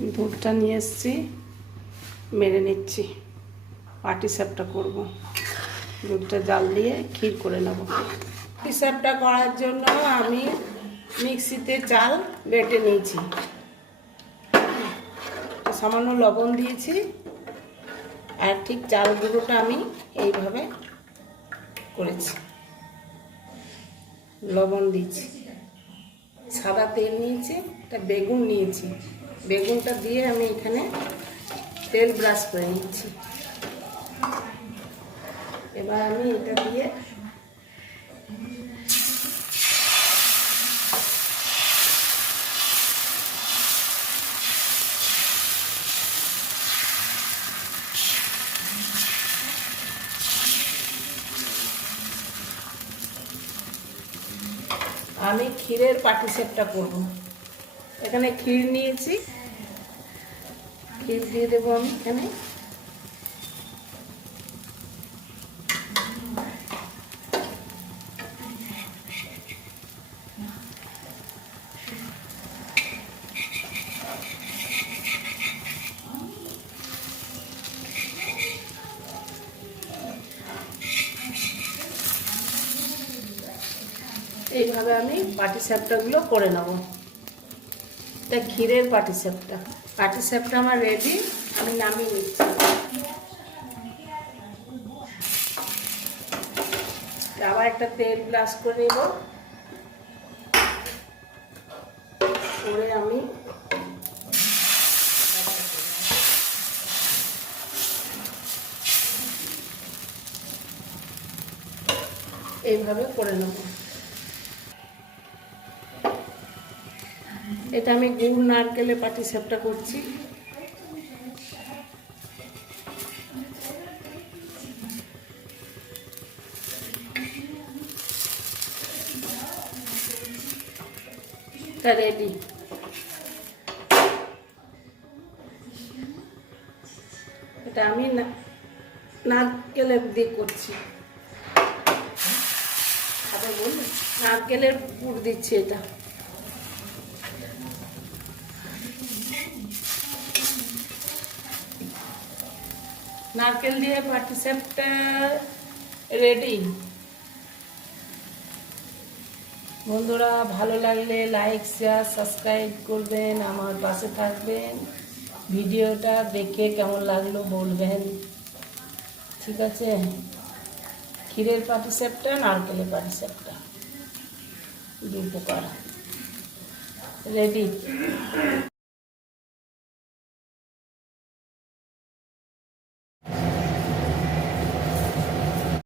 দুধটা নিয়ে এসছি, মেরে নিচ্ছি। পাটি সাপটা করব। দুধটা জাল দিয়ে ক্ষীর করে নেব। পাটি সাপটা করার জন্য আমি মিক্সিতে চাল বেটে নিয়েছি। সামান্য লবণ দিয়েছি। আর ঠিক চাল গুঁড়োটা আমি এইভাবে করেছি। লবণ দিয়েছি। সাদা তেল নিয়েছি, একটা বেগুন নিয়েছি। বেগুনটা দিয়ে আমি এখানে তেল ব্রাশ করে নিচ্ছি। এবার আমি এটা দিয়ে আমি ক্ষীরের পাটি সেপটা করব। এখানে ক্ষীর নিয়েছি। ক্ষীর দিয়ে দেবো আমি এখানে। এইভাবে আমি পাটি সাপটাগুলো করে নেব। এটা ক্ষীরের পাটি সাপটা পাটি সাপটা আমার রেডি আমি নামিয়ে নিচ্ছি। আবার একটা তেল ব্লাশ করে নেব। করে আমি এইভাবে করে নেব। এটা আমি গুড়, নারকেলে পাটি সাপটা করছি। এটা রেডি এটা আমি নারকেলের দিয়ে করছি। খাবে বলুন নারকেলের পুর দিচ্ছি এটা। নারকেল দিয়ে পাটিসাপটা রেডি বন্ধুরা, ভালো লাগলে লাইক শেয়ার সাবস্ক্রাইব করবেন, আমার পাশে থাকবেন। ভিডিওটা দেখে কেমন লাগল বলবেন। ঠিক আছে? ক্ষীরের পাটিসাপটা নারকেলের পাটিসাপটা দু প্রকার। রেডি